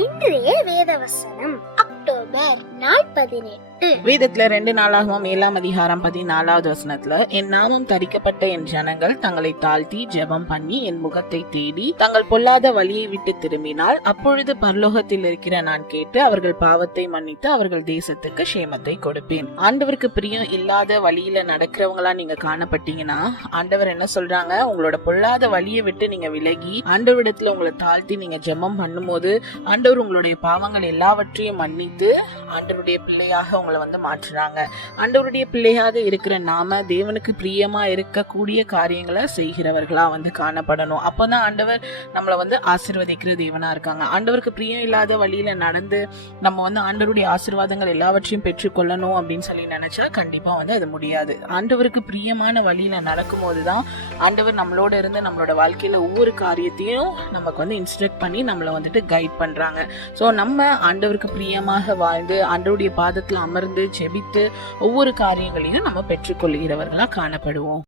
இன்றைய வேதவசனம் அக்டோபர் 18. வேதத்துல 2 நாளாகவும் 7ஆம் அதிகாரம் 14வது வசனத்துல, என் நாமம் தரிக்கப்பட்ட என் ஜனங்கள் தங்களை தாழ்த்தி ஜெபம் பண்ணி என் முகத்தை தேடி தங்கள் பொல்லாத வழியை விட்டு திரும்பினால் அப்பொழுது பரலோகத்தில் இருக்கிற நான் கேட்டு அவர்கள் பாவத்தை மன்னித்து அவர்கள் தேசத்துக்கு சேமத்தை கொடுப்பேன். ஆண்டவருக்கு பிரியம் இல்லாத வழியில நடக்கிறவங்களா நீங்க காணப்பட்டீங்கன்னா ஆண்டவர் என்ன சொல்றாங்க, உங்களோட பொல்லாத வழியை விட்டு நீங்க விலகி ஆண்டவரிடத்துல உங்களை தாழ்த்தி நீங்க ஜெபம் பண்ணும்போது ஆண்டவர் உங்களுடைய பாவங்கள் எல்லாவற்றையும் மன்னித்து ஆண்டவருடைய பிள்ளையாக உங்களை மாற்றுறாங்க. ஆண்டவருடைய பிள்ளையாக இருக்கிற நாம தேவனுக்கு பிரியமா இருக்கக்கூடிய காரியங்களை செய்கிறவர்களா காணப்படணும். அப்பதான் ஆண்டவர் நம்மளை ஆசீர்வதிக்கிற தேவனா இருக்காங்க. ஆண்டவருக்கு பிரியம் இல்லாத வழியில நடந்து நம்ம ஆண்டவருடைய ஆசீர்வாதங்கள் எல்லாவற்றையும் பெற்றுக்கொள்ளணும் அப்படின்னு சொல்லி நினைச்சா கண்டிப்பா அது முடியாது. ஆண்டவருக்கு பிரியமான வழியில நடக்கும் போதுதான் ஆண்டவர் நம்மளோட இருந்து நம்மளோட வாழ்க்கையில ஒவ்வொரு காரியத்தையும் நமக்கு இன்ஸ்ட்ரக்ட் பண்ணி நம்மளை கைட் பண்றாங்க. சோ நம்ம ஆண்டவருக்கு பிரியமாக வாழ்ந்து ஆண்டவருடைய பாதத்துல அமர்ந்து ஜெபித்து ஒவ்வொரு காரியங்களையும் நம்ம பெற்றுக்கொள்கிறவர்களா காணப்படுவோம்.